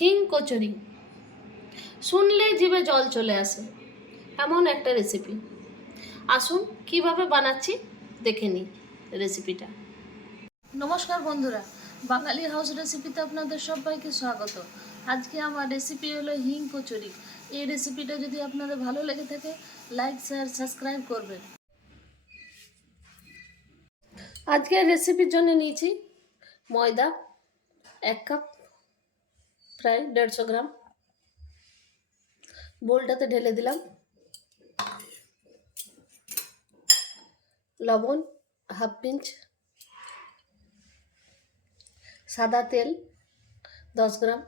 হিং কচুরি। শুনলেই জিভে জল চলে আসে। এমন একটা রেসিপি আসুন কীভাবে বানাচ্ছি দেখে নিই রেসিপিটা নমস্কার বন্ধুরা বাঙালি হাউস রেসিপিতে আপনাদের সবাইকে স্বাগত। আজকে আমার রেসিপি হলো হিং কচুরি। এই রেসিপিটা যদি আপনাদের ভালো লেগে থাকে লাইক শেয়ার সাবস্ক্রাইব করবেন। আজকের রেসিপির জন্য নিয়েছি ময়দা এক কাপ প্রায় দেড়শো গ্রাম। বোলটাতে ঢেলে দিলাম। লবণ, হাফ পিঞ্চ। সাদা তেল, দশ গ্রাম।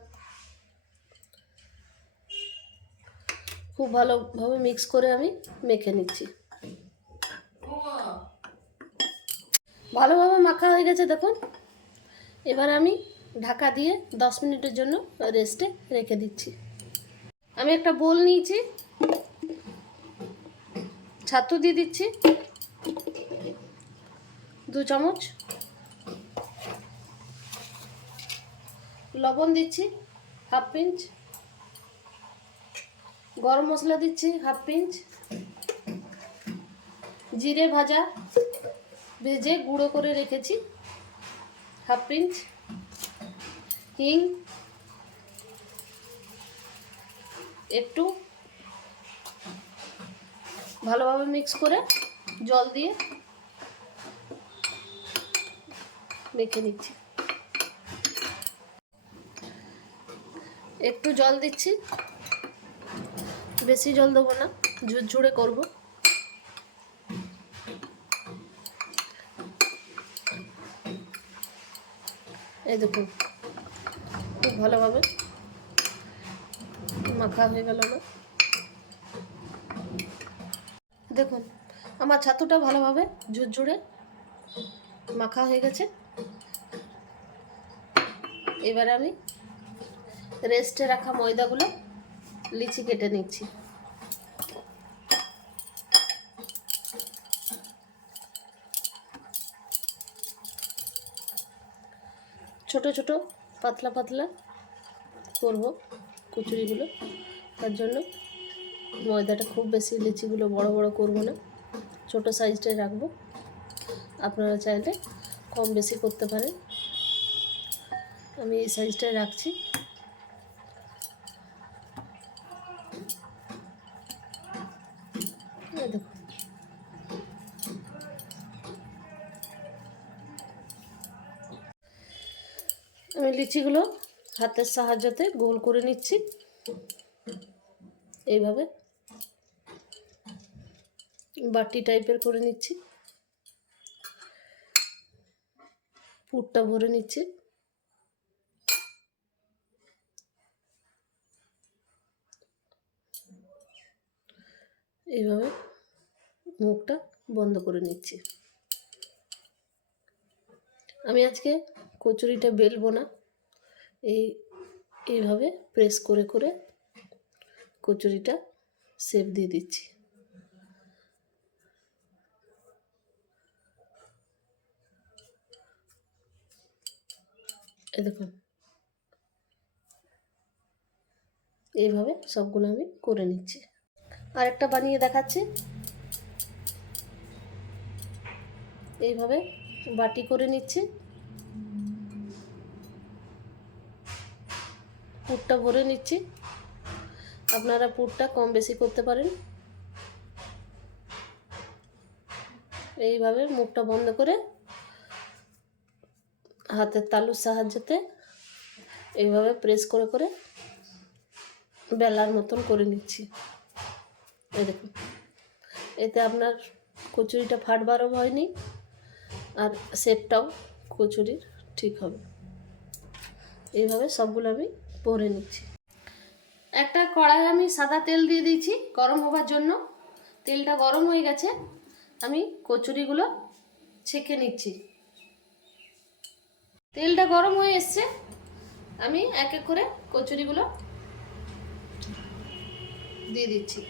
খুব ভালোভাবে মিক্স করে আমি মেখে নিচ্ছি। ভালোভাবে মাখা হয়ে গেছে, দেখুন। এবার আমি ঢাকা দিয়ে দশ মিনিটের জন্য রেস্টে রেখে দিচ্ছি। আমি একটা বোল নিয়েছি। ছাতু দিয়ে দিচ্ছি। দু চামচ। লবণ দিচ্ছি হাফ পিঞ্চ গরম মশলা দিচ্ছি হাফ পিঞ্চ জিরে ভাজা ভেজে গুঁড়ো করে রেখেছি হাফ পিঞ্চ হিং একটু ভালোভাবে মিক্স করে জল দিয়ে মেখে নিচ্ছি। একটু জল দিচ্ছি। বেশি জল দেবো না, ঝুরঝুরে করব। এই দেখুন। ভালোভাবে মাখা হয়ে গেল না। দেখুন, আমার ছাতুটা ভালোভাবে ঝুরঝুরে মাখা হয়ে গেছে। এবারে আমি রেস্টে রাখা ময়দাগুলো লিচি কেটে নিচ্ছি। ছোট ছোট, পাতলা পাতলা করব কচুরিগুলো। তার জন্য ময়দাটা খুব বেশি লিচিগুলো বড় বড় করব না। ছোট সাইজটাই রাখব। আপনারা চাইলে কম বেশি করতে পারেন। আমি এই সাইজটাই রাখছি। আমি লিচিগুলো হাতের সাহায্যতে গোল করে নিচ্ছি। এইভাবে বাটি টাইপের করে নিচ্ছি। পুরটা ভরে নিচ্ছি। এইভাবে মুখটা বন্ধ করে নিচ্ছি। আমি আজকে কচুরিটা বেলবো না। এই, এইভাবে প্রেস করে করে কচুরিটা শেপ দিয়ে দিচ্ছি। এই দেখুন। এইভাবে সবগুলো আমি করে নিচ্ছি। আরেকটা বানিয়ে দেখাচ্ছি। এইভাবে বাটি করে নিচ্ছি। পুরটা ভরে নিচ্ছি। আপনারা পুরটা কম বেশি করতে পারেন। এইভাবে মুখটা বন্ধ করে হাতের তালুর সাহায্যতে এইভাবে প্রেস করে করে বেলার মতন করে নিচ্ছি। এই দেখুন, এতে আপনার কচুরিটা ফাটবারও হয়নি আর শেপটাও কচুরির ঠিক হবে। এইভাবে সবগুলো আমি পরে নিচ্ছি। একটা কড়াই আমি সাদা তেল দিয়ে দিয়েছি গরম হবার জন্য। তেলটা গরম হয়ে গেছে। আমি কচুরিগুলো ছেঁকে নিচ্ছি। তেলটা গরম হয়ে এসছে। আমি এক এক করে কচুরিগুলো দিয়ে দিচ্ছি।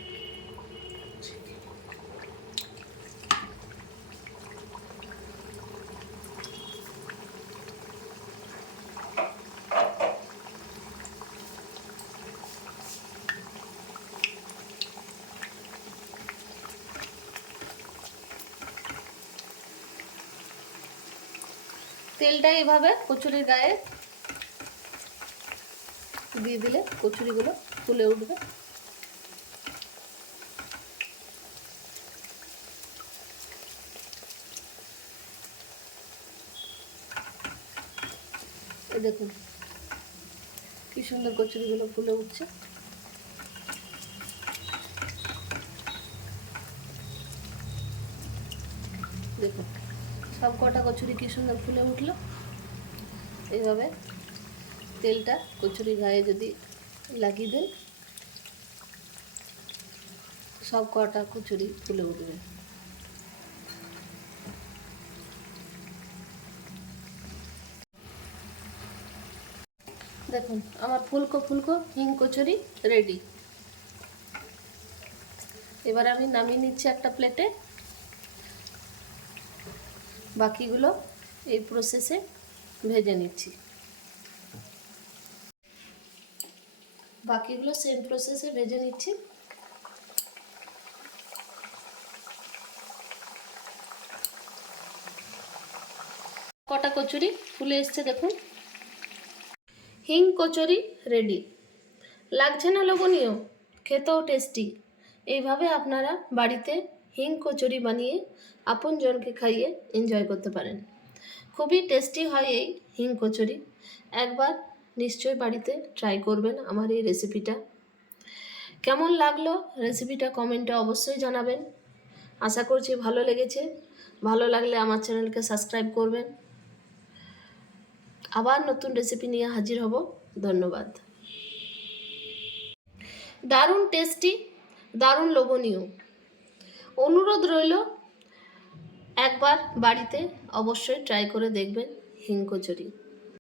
তেলটা এভাবে কচুরির গায়ে দিয়ে দিলে কচুরিগুলো ফুলে উঠবে। দেখুন, কি সুন্দর কচুরিগুলো ফুলে উঠছে। দেখুন সব কটা কচুরি কি সুন্দর ফুলে উঠল? এইভাবে তেলটা কচুরি গায়ে যদি লাগিয়ে দেন, সব কটা কচুরি ফুলে উঠবে। দেখুন, আমার ফুলকো ফুলকো হিং কচুরি রেডি এবার আমি নামিয়ে নিচ্ছি একটা প্লেটে বাকিগুলো এই প্রসেসে ভেজে নিচ্ছি। বাকিগুলো সেম প্রসেসে ভেজে নিচ্ছি। কটা কচুরি? ফুলে এসছে দেখুন। হিং কচুরি রেডি লাগছে না লোভনীয়? খেতেও টেস্টি এইভাবে আপনারা বাড়িতে হিং কচুরি বানিয়ে আপনজনকে খাইয়ে এনজয় করতে পারেন। খুবই টেস্টি হয় এই হিং কচুরি। একবার নিশ্চয়ই বাড়িতে ট্রাই করবেন আমার এই রেসিপিটা কেমন লাগল রেসিপিটা কমেন্টে অবশ্যই জানাবেন। আশা করছি ভালো লেগেছে। ভালো লাগলে আমার চ্যানেলকে সাবস্ক্রাইব করবেন। আবার নতুন রেসিপি নিয়ে হাজির হব। ধন্যবাদ। দারুণ টেস্টি দারুণ লোভনীয়। অনুরোধ রইল একবার বাড়িতে অবশ্যই ট্রাই করে দেখবেন হিং কচুরি